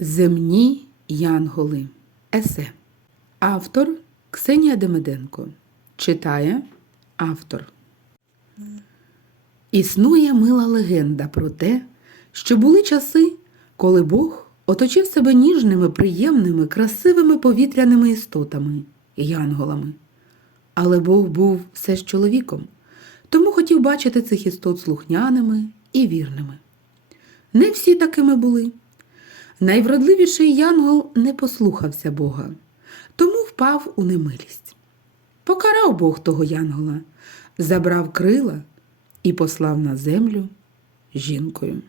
Земні янголи. Есе. Автор Ксенія Демиденко. Читає автор. Існує мила легенда про те, що були часи, коли Бог оточив себе ніжними, приємними, красивими повітряними істотами, янголами. Але Бог був все ж чоловіком, тому хотів бачити цих істот слухняними і вірними. Не всі такими були. Найвродливіший янгол не послухався Бога, тому впав у немилість. Покарав Бог того янгола, забрав крила і послав на землю жінкою.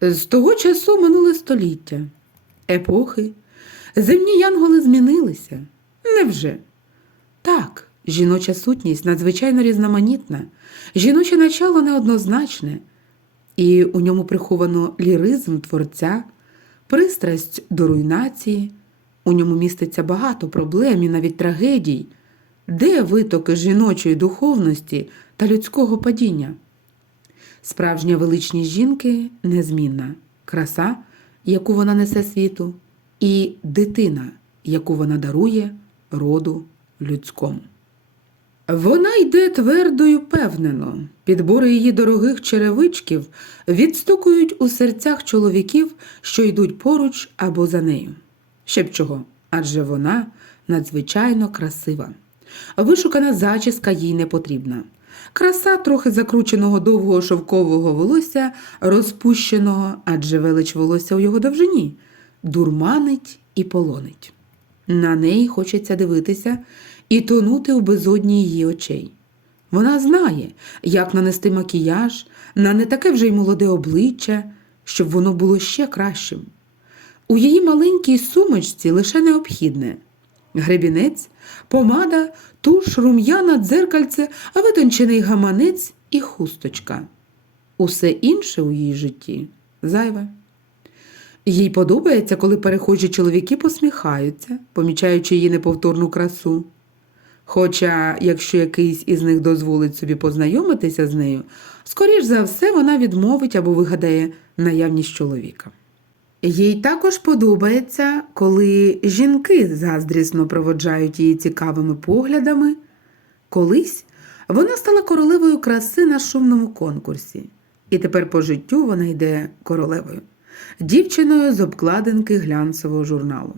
З того часу минуле століття, епохи, земні янголи змінилися. Невже? Так, жіноча сутність надзвичайно різноманітна, жіноче начало неоднозначне, і у ньому приховано ліризм творця, пристрасть до руйнації, у ньому міститься багато проблем і навіть трагедій, де витоки жіночої духовності та людського падіння. Справжня величність жінки незмінна, краса, яку вона несе світу, і дитина, яку вона дарує роду людському. Вона йде твердо й впевнено. Підбори її дорогих черевичків відстукують у серцях чоловіків, що йдуть поруч або за нею. Ще б чого, адже вона надзвичайно красива. Вишукана зачіска їй не потрібна. Краса трохи закрученого довгого шовкового волосся, розпущеного, адже велич волосся у його довжині, дурманить і полонить. На неї хочеться дивитися і тонути у безодні її очей. Вона знає, як нанести макіяж на не таке вже й молоде обличчя, щоб воно було ще кращим. У її маленькій сумочці лише необхідне гребінець, помада, туш, рум'яна, дзеркальце, а витончений гаманець і хусточка. Усе інше у її житті зайве. Їй подобається, коли перехожі чоловіки посміхаються, помічаючи її неповторну красу. Хоча, якщо якийсь із них дозволить собі познайомитися з нею, скоріш за все вона відмовить або вигадає наявність чоловіка. Їй також подобається, коли жінки заздрісно проводжають її цікавими поглядами. Колись вона стала королевою краси на шумному конкурсі, і тепер по життю вона йде королевою, дівчиною з обкладинки глянцевого журналу.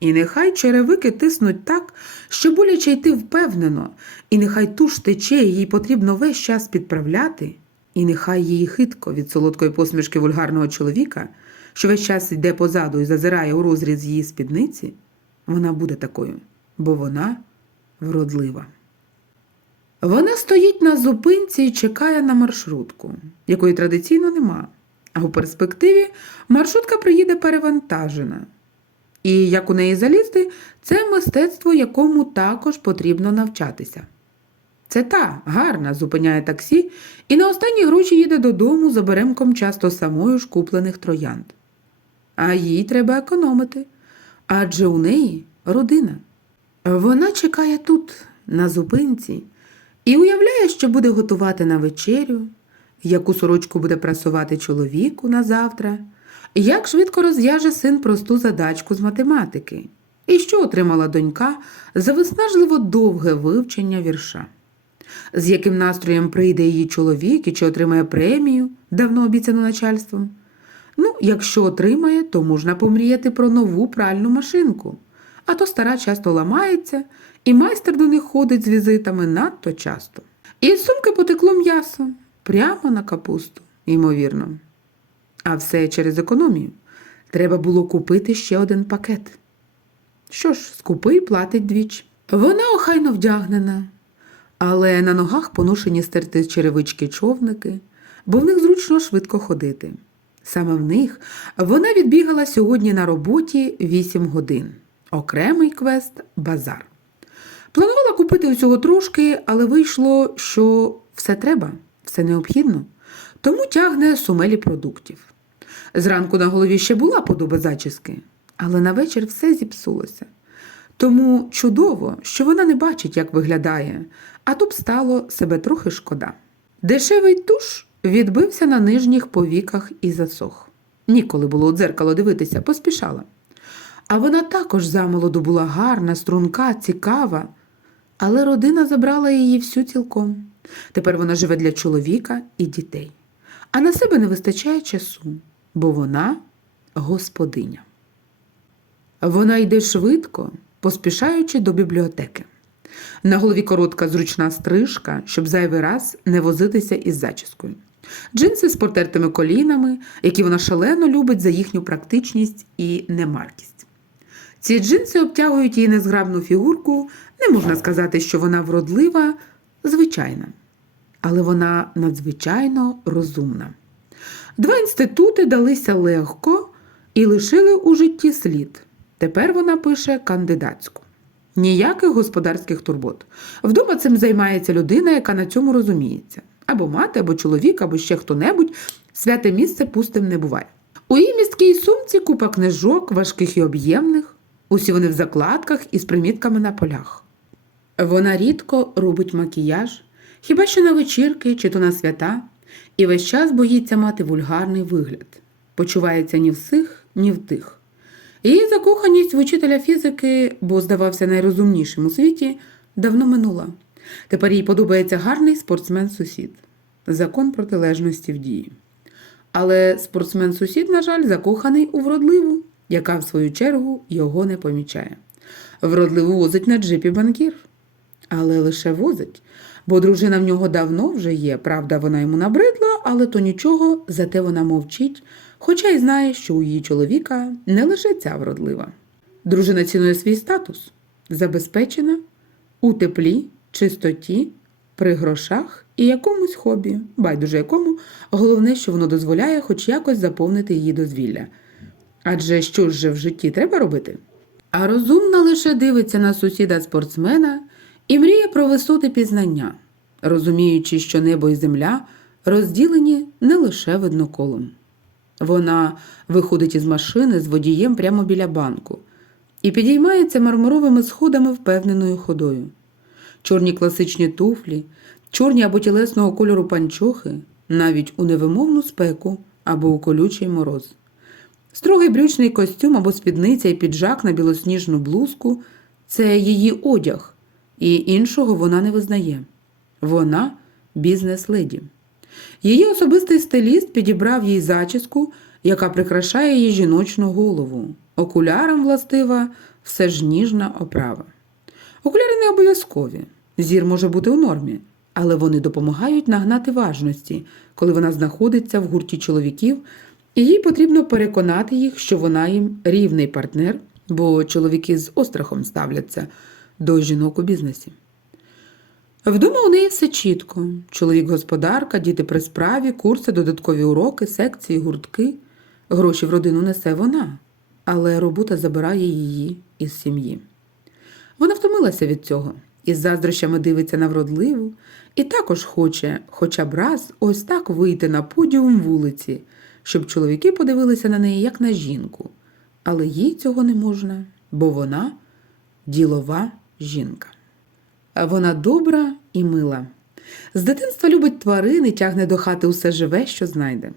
І нехай черевики тиснуть так, що боляче йти впевнено, і нехай туш тече, їй потрібно весь час підправляти, і нехай її хитко від солодкої посмішки вульгарного чоловіка, що весь час йде позаду і зазирає у розріз її спідниці, вона буде такою, бо вона вродлива. Вона стоїть на зупинці і чекає на маршрутку, якої традиційно нема. А у перспективі маршрутка приїде перевантажена. І як у неї залізти, це мистецтво, якому також потрібно навчатися. Це та гарна зупиняє таксі і на останні гроші їде додому за беремком часто самою ж куплених троянд. А їй треба економити, адже у неї родина. Вона чекає тут, на зупинці, і уявляє, що буде готувати на вечерю, яку сорочку буде прасувати чоловіку на завтра, як швидко розв'яже син просту задачку з математики, і що отримала донька за виснажливо довге вивчення вірша, з яким настроєм прийде її чоловік і чи отримає премію, давно обіцяну начальством. Ну, якщо отримає, то можна помріяти про нову пральну машинку, а то стара часто ламається, і майстер до них ходить з візитами надто часто. І з сумки потекло м'ясо прямо на капусту, ймовірно. А все через економію. Треба було купити ще один пакет. Що ж, скупий платить двічі. Вона охайно вдягнена, але на ногах поношені стерти черевички човники, бо в них зручно швидко ходити. Саме в них вона відбігала сьогодні на роботі 8 годин. Окремий квест базар. Планувала купити усього трошки, але вийшло, що все треба, все необхідно, тому тягне сумелі продуктів. Зранку на голові ще була подоба зачіски, але на вечір все зіпсулося. Тому чудово, що вона не бачить, як виглядає, а тут стало себе трохи шкода. Дешевий туш відбився на нижніх повіках і засох. Ніколи було у дзеркало дивитися, поспішала. А вона також замолоду була гарна, струнка, цікава, але родина забрала її всю цілком. Тепер вона живе для чоловіка і дітей, а на себе не вистачає часу, бо вона господиня. Вона йде швидко, поспішаючи до бібліотеки. На голові коротка зручна стрижка, щоб зайвий раз не возитися із зачіскою. Джинси з потертими колінами, які вона шалено любить за їхню практичність і немаркість. Ці джинси обтягують її незграбну фігурку, не можна сказати, що вона вродлива, звичайна. Але вона надзвичайно розумна. Два інститути далися легко і лишили у житті слід. Тепер вона пише кандидатську. Ніяких господарських турбот. Вдома цим займається людина, яка на цьому розуміється. Або мати, або чоловік, або ще хто-небудь. Святе місце пустим не буває. У її міській сумці купа книжок, важких і об'ємних. Усі вони в закладках із примітками на полях. Вона рідко робить макіяж, хіба що на вечірки чи то на свята, і весь час боїться мати вульгарний вигляд. Почувається ні в сих, ні в тих. Її закоханість в учителя фізики, бо здавався найрозумнішим у світі, давно минула. Тепер їй подобається гарний спортсмен-сусід. Закон протилежності в дії. Але спортсмен-сусід, на жаль, закоханий у вродливу, яка, в свою чергу, його не помічає. Вродливу возить на джипі банкір. Але лише возить, бо дружина в нього давно вже є. Правда, вона йому набридла, але то нічого, зате вона мовчить, хоча й знає, що у її чоловіка не лише ця вродлива. Дружина цінує свій статус, забезпечена у теплі, чистоті, при грошах і якомусь хобі, байдуже якому, головне, що воно дозволяє хоч якось заповнити її дозвілля. Адже що ж же в житті треба робити? А розумна лише дивиться на сусіда спортсмена і мріє про висоти пізнання, розуміючи, що небо і земля розділені не лише видноколом. Вона виходить із машини з водієм прямо біля банку і підіймається мармуровими сходами впевненою ходою. Чорні класичні туфлі, чорні або тілесного кольору панчохи, навіть у невимовну спеку або у колючий мороз. Строгий брючний костюм або спідниця і піджак на білосніжну блузку це її одяг, і іншого вона не визнає. Вона бізнес-леді. Її особистий стиліст підібрав їй зачіску, яка прикрашає її жіночну голову. Окулярам властива все ж ніжна оправа. Окуляри не обов'язкові. Зір може бути у нормі, але вони допомагають нагнати важності, коли вона знаходиться в гурті чоловіків, і їй потрібно переконати їх, що вона їм рівний партнер, бо чоловіки з острахом ставляться до жінок у бізнесі. Вдома у неї все чітко: чоловік-господарка, діти при справі, курси, додаткові уроки, секції, гуртки. Гроші в родину несе вона, але робота забирає її із сім'ї. Вона втомилася від цього, із заздрощами дивиться на вродливу і також хоче, хоча б раз, ось так вийти на подіум вулиці, щоб чоловіки подивилися на неї як на жінку. Але їй цього не можна, бо вона ділова жінка. Вона добра і мила. З дитинства любить тварини, тягне до хати усе живе, що знайде.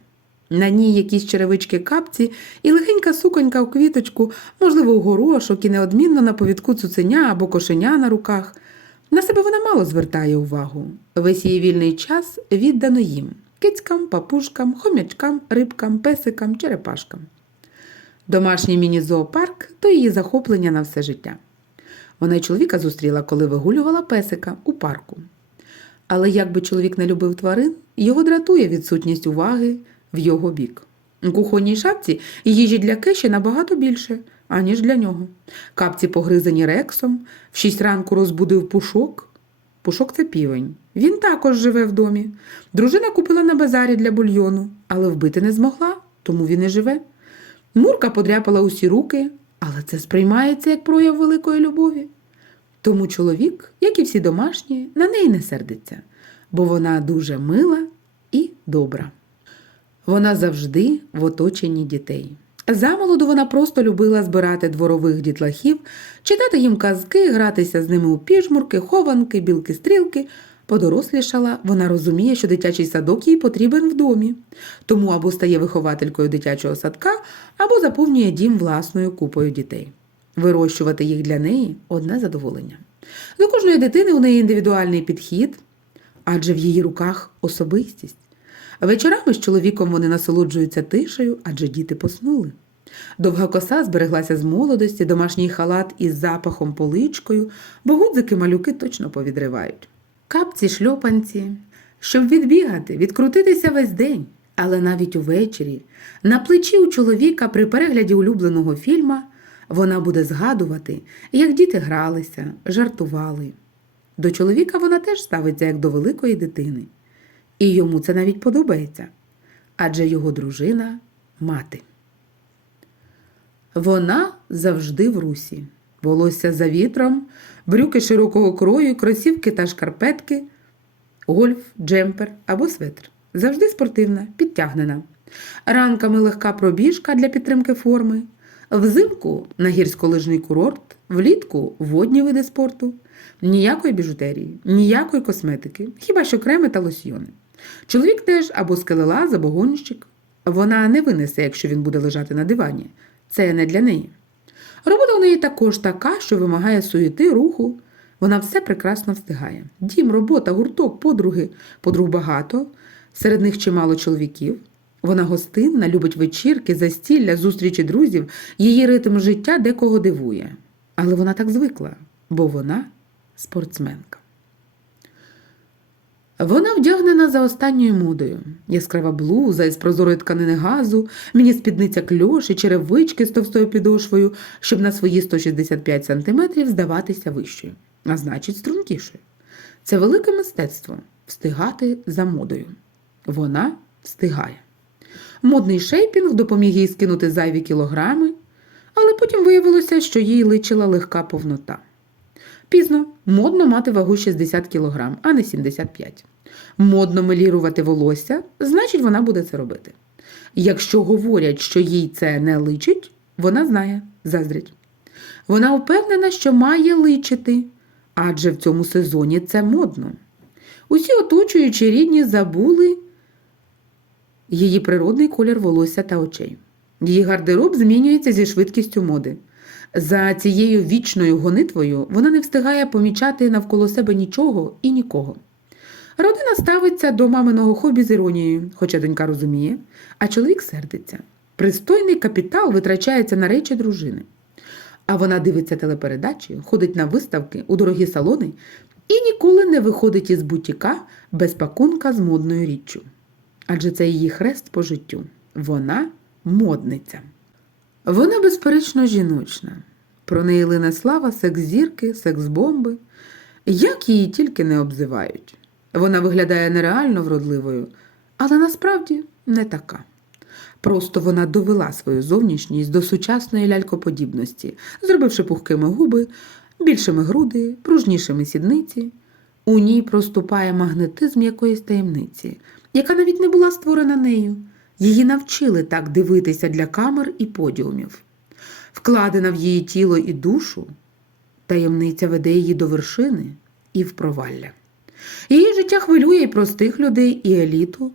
На ній якісь черевички капці і легенька суконька в квіточку, можливо, у горошок і неодмінно на повідку цуценя або кошеня на руках. На себе вона мало звертає увагу. Весь її вільний час віддано їм кицькам, папушкам, хомячкам, рибкам, песикам, черепашкам. Домашній міні-зоопарк то її захоплення на все життя. Вона й чоловіка зустріла, коли вигулювала песика у парку. Але як би чоловік не любив тварин, його дратує відсутність уваги в його бік. У кухонній шапці їжі для кеші набагато більше, аніж для нього. Капці погризані рексом, в шість ранку розбудив пушок. Пушок це півень. Він також живе в домі. Дружина купила на базарі для бульйону, але вбити не змогла, тому він і живе. Мурка подряпала усі руки, але це сприймається як прояв великої любові. Тому чоловік, як і всі домашні, на неї не сердиться, бо вона дуже мила і добра. Вона завжди в оточенні дітей. Замолоду вона просто любила збирати дворових дітлахів, читати їм казки, гратися з ними у піжмурки, хованки, білки-стрілки, подорослішала, вона розуміє, що дитячий садок їй потрібен в домі, тому або стає вихователькою дитячого садка, або заповнює дім власною купою дітей. Вирощувати їх для неї одне задоволення. До кожної дитини у неї індивідуальний підхід, адже в її руках особистість. Вечорами з чоловіком вони насолоджуються тишею, адже діти поснули. Довга коса збереглася з молодості, домашній халат із запахом поличкою, бо гудзики малюки точно повідривають. Капці, шльопанці, щоб відбігати, відкрутитися весь день, але навіть увечері, на плечі у чоловіка при перегляді улюбленого фільма вона буде згадувати, як діти гралися, жартували. До чоловіка вона теж ставиться як до великої дитини. І йому це навіть подобається, адже його дружина мати. Вона завжди в русі. Волосся за вітром, брюки широкого крою, кросівки та шкарпетки, гольф, джемпер або светр. Завжди спортивна, підтягнена. Ранками легка пробіжка для підтримки форми. Взимку на гірськолижний курорт, влітку водні види спорту. Ніякої біжутерії, ніякої косметики, хіба що креми та лосьйони. Чоловік теж або скелелаз, або гонщик. Вона не винесе, якщо він буде лежати на дивані. Це не для неї. Робота у неї також така, що вимагає суєти, руху. Вона все прекрасно встигає. Дім, робота, гурток, подруги. Подруг багато, серед них чимало чоловіків. Вона гостинна, любить вечірки, застілля, зустрічі друзів, її ритм життя декого дивує. Але вона так звикла, бо вона спортсменка. Вона вдягнена за останньою модою. Яскрава блуза із прозорої тканини газу, мені спідниця кльош і черевички з товстою підошвою, щоб на свої 165 сантиметрів здаватися вищою, а значить стрункішою. Це велике мистецтво встигати за модою. Вона встигає. Модний шейпінг допоміг їй скинути зайві кілограми, але потім виявилося, що їй личила легка повнота. Пізно модно мати вагу 60 кг, а не 75. Модно мелірувати волосся, значить, вона буде це робити. Якщо говорять, що їй це не личить, вона знає, заздрить. Вона впевнена, що має личити, адже в цьому сезоні це модно. Усі оточуючі рідні забули її природний колір волосся та очей. Її гардероб змінюється зі швидкістю моди. За цією вічною гонитвою вона не встигає помічати навколо себе нічого і нікого. Родина ставиться до маминого хобі з іронією, хоча донька розуміє, а чоловік сердиться. Пристойний капітал витрачається на речі дружини. А вона дивиться телепередачі, ходить на виставки у дорогі салони і ніколи не виходить із бутіка без пакунка з модною річчю. Адже це її хрест по життю. Вона модниця. Вона, безперечно, жіночна. Про неї лине слава секс-зірки, секс-бомби. Як її тільки не обзивають. Вона виглядає нереально вродливою, але насправді не така. Просто вона довела свою зовнішність до сучасної лялькоподібності, зробивши пухкими губи, більшими груди, пружнішими сідниці. У ній проступає магнетизм якоїсь таємниці, яка навіть не була створена нею. Її навчили так дивитися для камер і подіумів. Вкладена в її тіло і душу, таємниця веде її до вершини і в провалля. Її життя хвилює і простих людей, і еліту.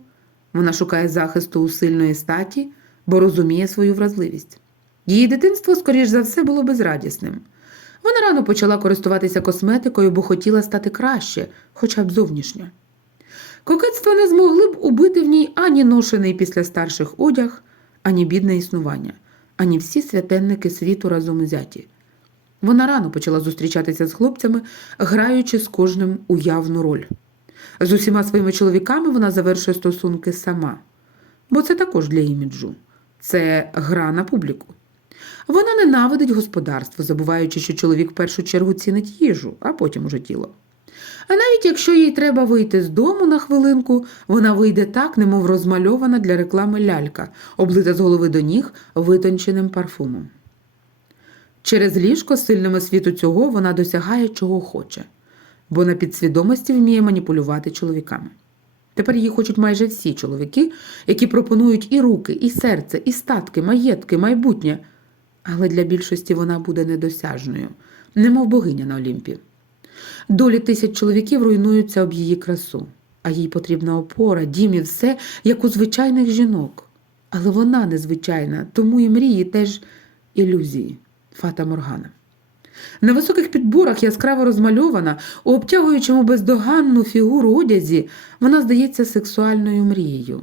Вона шукає захисту у сильної статі, бо розуміє свою вразливість. Її дитинство, скоріш за все, було безрадісним. Вона рано почала користуватися косметикою, бо хотіла стати краще, хоча б зовнішньо. Кокетство не змогли б убити в ній ані ношений після старших одяг, ані бідне існування, ані всі святенники світу разом узяті. Вона рано почала зустрічатися з хлопцями, граючи з кожним уявну роль. З усіма своїми чоловіками вона завершує стосунки сама, бо це також для іміджу, це гра на публіку. Вона ненавидить господарство, забуваючи, що чоловік в першу чергу цінить їжу, а потім уже тіло. А навіть якщо їй треба вийти з дому на хвилинку, вона вийде так, немов розмальована для реклами лялька, облита з голови до ніг витонченим парфумом. Через ліжко сильними світу цього вона досягає чого хоче, бо на підсвідомості вміє маніпулювати чоловіками. Тепер її хочуть майже всі чоловіки, які пропонують і руки, і серце, і статки, маєтки, майбутнє. Але для більшості вона буде недосяжною, немов богиня на Олімпі. Долі тисяч чоловіків руйнуються об її красу, а їй потрібна опора, дім і все, як у звичайних жінок. Але вона незвичайна, тому і мрії теж ілюзії. Фата Моргана. На високих підборах яскраво розмальована, у обтягуючому бездоганну фігуру одязі, вона здається сексуальною мрією.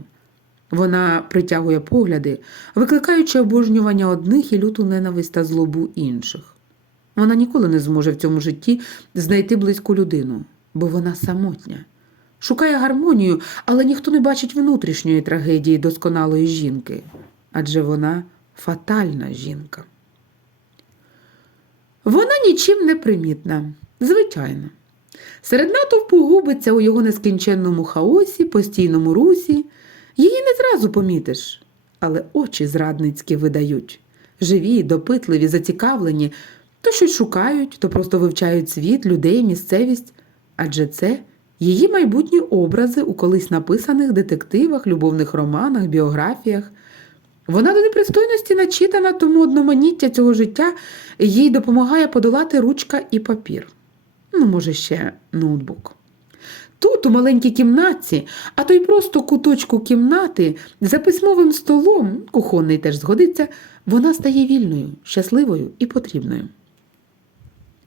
Вона притягує погляди, викликаючи обожнювання одних і люту ненависть та злобу інших. Вона ніколи не зможе в цьому житті знайти близьку людину, бо вона самотня. Шукає гармонію, але ніхто не бачить внутрішньої трагедії досконалої жінки, адже вона фатальна жінка. Вона нічим не примітна, звичайно. Серед натовпу губиться у його нескінченному хаосі, постійному русі. Її не зразу помітиш, але очі зрадницькі видають. Живі, допитливі, зацікавлені, то щось шукають, то просто вивчають світ, людей, місцевість. Адже це її майбутні образи у колись написаних детективах, любовних романах, біографіях. Вона до непристойності начитана, тому одноманіття цього життя їй допомагає подолати ручка і папір. Ну, може, ще ноутбук. Тут, у маленькій кімнатці, а то й просто куточку кімнати, за письмовим столом, кухонний теж згодиться, вона стає вільною, щасливою і потрібною.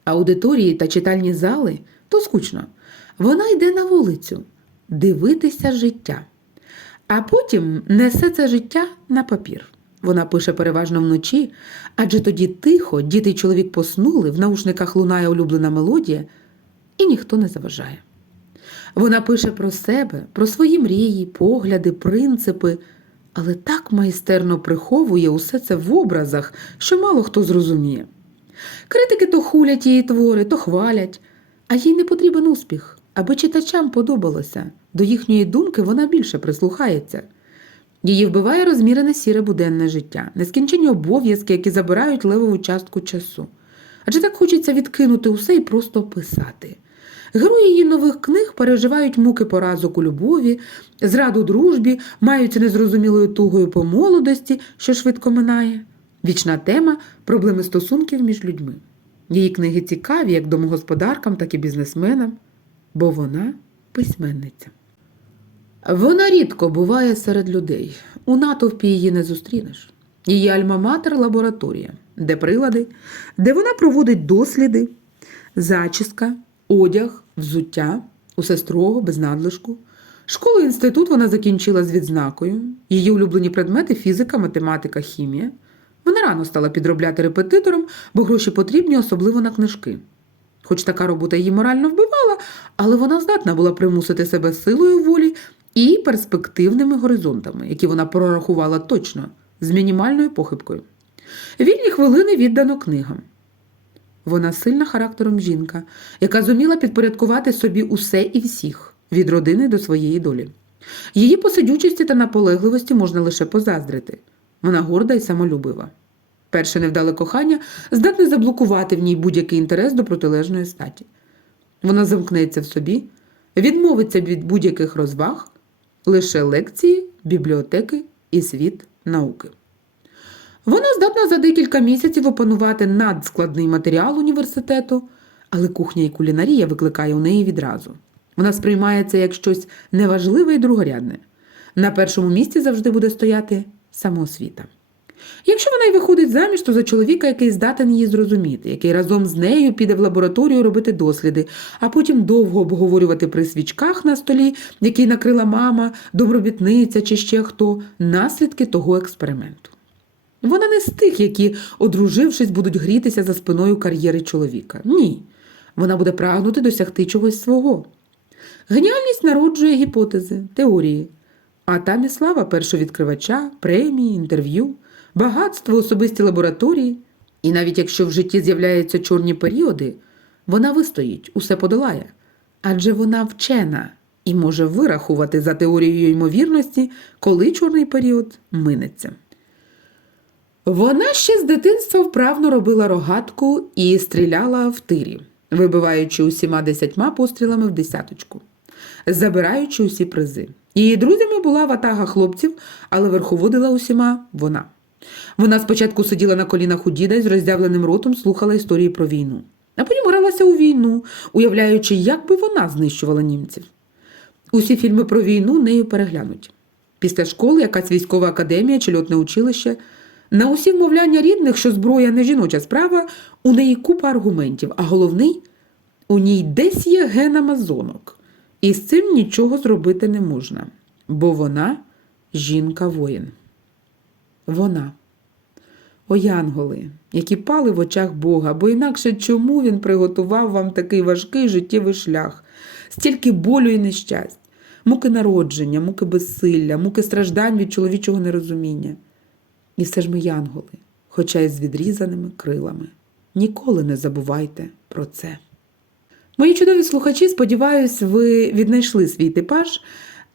Аудиторії та читальні зали то скучно. Вона йде на вулицю дивитися життя. А потім несе це життя на папір. Вона пише переважно вночі, адже тоді тихо, діти й чоловік поснули, в наушниках лунає улюблена мелодія, і ніхто не заважає. Вона пише про себе, про свої мрії, погляди, принципи, але так майстерно приховує усе це в образах, що мало хто зрозуміє. Критики то хулять її твори, то хвалять, а їй не потрібен успіх, аби читачам подобалося. До їхньої думки вона більше прислухається. Її вбиває розмірене сіре буденне життя, нескінчені обов'язки, які забирають левову частку часу. Адже так хочеться відкинути усе і просто писати. Герої її нових книг переживають муки поразок у любові, зраду дружбі, маються незрозумілою тугою по молодості, що швидко минає. Вічна тема проблеми стосунків між людьми. Її книги цікаві як домогосподаркам, так і бізнесменам, бо вона письменниця. Вона рідко буває серед людей. У натовпі її не зустрінеш. Її альма-матер лабораторія, де прилади, де вона проводить досліди, зачіска, одяг, взуття, усе строго, без надлишку. Школу інститут вона закінчила з відзнакою. Її улюблені предмети фізика, математика, хімія. Вона рано стала підробляти репетитором, бо гроші потрібні, особливо на книжки. Хоч така робота її морально вбивала, але вона здатна була примусити себе силою волі і перспективними горизонтами, які вона прорахувала точно, з мінімальною похибкою. Вільні хвилини віддано книгам. Вона сильна характером жінка, яка зуміла підпорядкувати собі усе і всіх, від родини до своєї долі. Її посидючості та наполегливості можна лише позаздрити. Вона горда і самолюбива. Перше невдале кохання здатне заблокувати в ній будь-який інтерес до протилежної статі. Вона замкнеться в собі, відмовиться від будь-яких розваг, лише лекції, бібліотеки і світ науки. Вона здатна за декілька місяців опанувати надскладний матеріал університету, але кухня і кулінарія викликає у неї відразу. Вона сприймається як щось неважливе і другорядне. На першому місці завжди буде стояти самоосвіта. Якщо вона й виходить заміж, то за чоловіка, який здатен її зрозуміти, який разом з нею піде в лабораторію робити досліди, а потім довго обговорювати при свічках на столі, який накрила мама, домробітниця чи ще хто, наслідки того експерименту. Вона не з тих, які, одружившись, будуть грітися за спиною кар'єри чоловіка. Ні. Вона буде прагнути досягти чогось свого. Геніальність народжує гіпотези, теорії, а там і слава першовідкривача, премії, інтерв'ю, багатство, особисті лабораторії. І навіть якщо в житті з'являються чорні періоди, вона вистоїть, усе подолає. Адже вона вчена і може вирахувати за теорією ймовірності, коли чорний період минеться. Вона ще з дитинства вправно робила рогатку і стріляла в тирі, вибиваючи усіма десятьма пострілами в десяточку, забираючи усі призи. Її друзями була ватага хлопців, але верховодила усіма вона. Вона спочатку сиділа на колінах у діда і з роздявленим ротом слухала історії про війну, а потім грала занурилася у війну, уявляючи, як би вона знищувала німців. Усі фільми про війну нею переглянуть. Після школи якась військова академія чи льотне училище. На усі вмовляння рідних, що зброя не жіноча справа, у неї купа аргументів, а головний у ній десь є ген амазонок. І з цим нічого зробити не можна, бо вона жінка-воїн. Вона. О, янголи, які пали в очах Бога, бо інакше чому він приготував вам такий важкий життєвий шлях, стільки болю і нещасть, муки народження, муки безсилля, муки страждань від чоловічого нерозуміння. І все ж ми янголи, хоча й з відрізаними крилами. Ніколи не забувайте про це. Мої чудові слухачі, сподіваюсь, ви віднайшли свій типаж.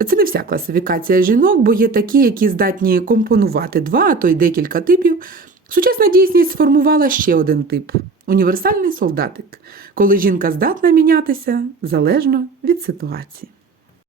Це не вся класифікація жінок, бо є такі, які здатні компонувати два, а то й декілька типів. Сучасна дійсність сформувала ще один тип універсальний солдатик, коли жінка здатна мінятися залежно від ситуації.